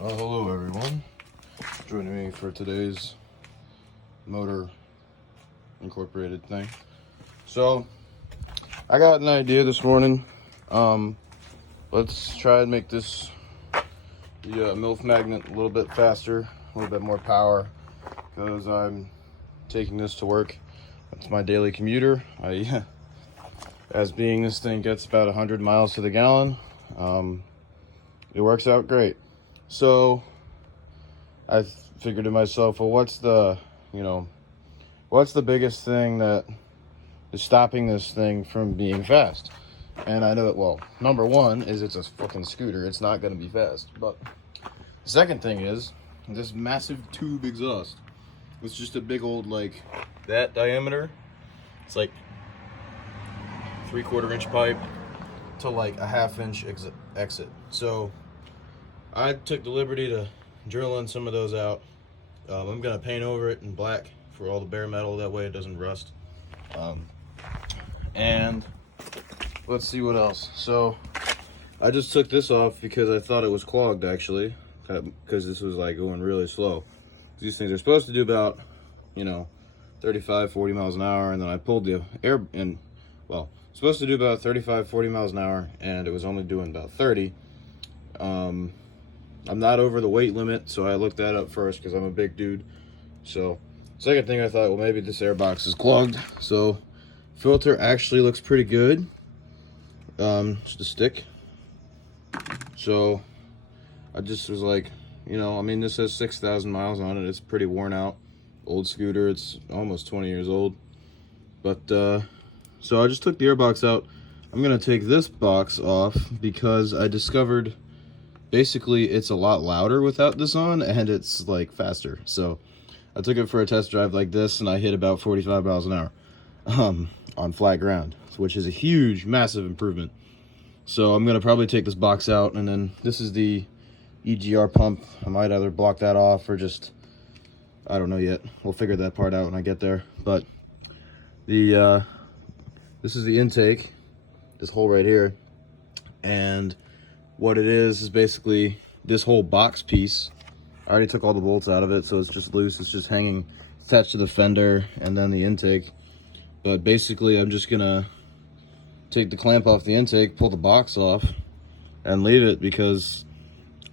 Hello everyone, joining me for today's motor incorporated thing. So I got an idea this morning. Let's try and make the MILF magnet a little bit faster, a little bit more power, because I'm taking this to work. That's my daily commuter. As being this thing gets about 100 miles to the gallon, it works out great. So I figured to myself, well, what's the biggest thing that is stopping this thing from being fast? And I know that, well, number one is it's a fucking scooter. It's not going to be fast. But the second thing is this massive tube exhaust. It's just a big old, like, that diameter. It's like 3/4 inch pipe to like a 1/2 inch exit. So I took the liberty to drill in some of those out. I'm gonna paint over it in black for all the bare metal, that way it doesn't rust. And let's see what else. So I just took this off because I thought it was clogged, actually, because this was like going really slow. These things are supposed to do about 35-40 miles an hour, and then I pulled the air in. Well, supposed to do about 35-40 miles an hour, and it was only doing about 30. I'm not over the weight limit, so I looked that up first because I'm a big dude. So second thing, I thought, well, maybe this airbox is clogged. So filter actually looks pretty good. Just a stick. So I just was like, this has 6,000 miles on it. It's pretty worn out, old scooter. It's almost 20 years old. But so I just took the airbox out. I'm gonna take this box off because I discovered basically it's a lot louder without this on, and it's like faster. So I took it for a test drive like this, and I hit about 45 miles an hour on flat ground, which is a huge, massive improvement. So I'm gonna probably take this box out, and then this is the EGR pump. I might either block that off or just, I don't know yet. We'll figure that part out when I get there. But the this is the intake, this hole right here, and what it is basically this whole box piece. I already took all the bolts out of it, so it's just loose. It's just hanging attached to the fender and then the intake. But basically, I'm just gonna take the clamp off the intake, pull the box off, and leave it because,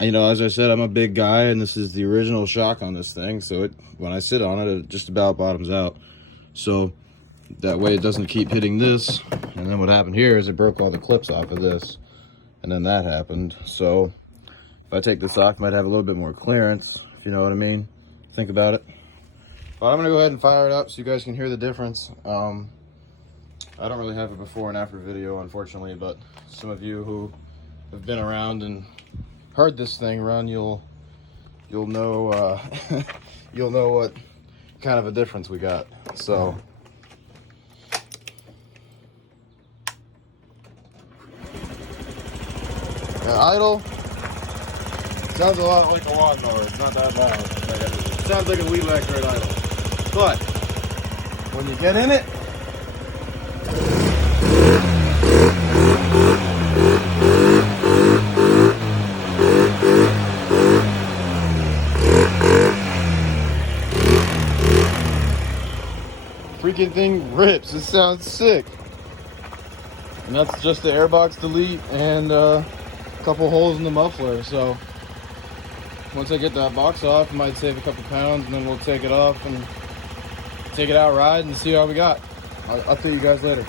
as I said, I'm a big guy, and this is the original shock on this thing. So when I sit on it, it just about bottoms out. So that way it doesn't keep hitting this. And then what happened here is it broke all the clips off of this. And then that happened. So if I take this off, I might have a little bit more clearance, if you know what I mean. Think about it. But I'm gonna go ahead and fire it up so you guys can hear the difference. I don't really have a before and after video, unfortunately, but some of you who have been around and heard this thing run, you'll know you'll know what kind of a difference we got. So idle sounds a lot like a lawnmower. It's not that loud. It sounds like a weed whacker at idle. But when you get in it, freaking thing rips. It sounds sick. And that's just the airbox delete and couple holes in the muffler. So once I get that box off, I might save a couple pounds, and then we'll take it off and take it out ride and see how we got. I'll tell you guys later.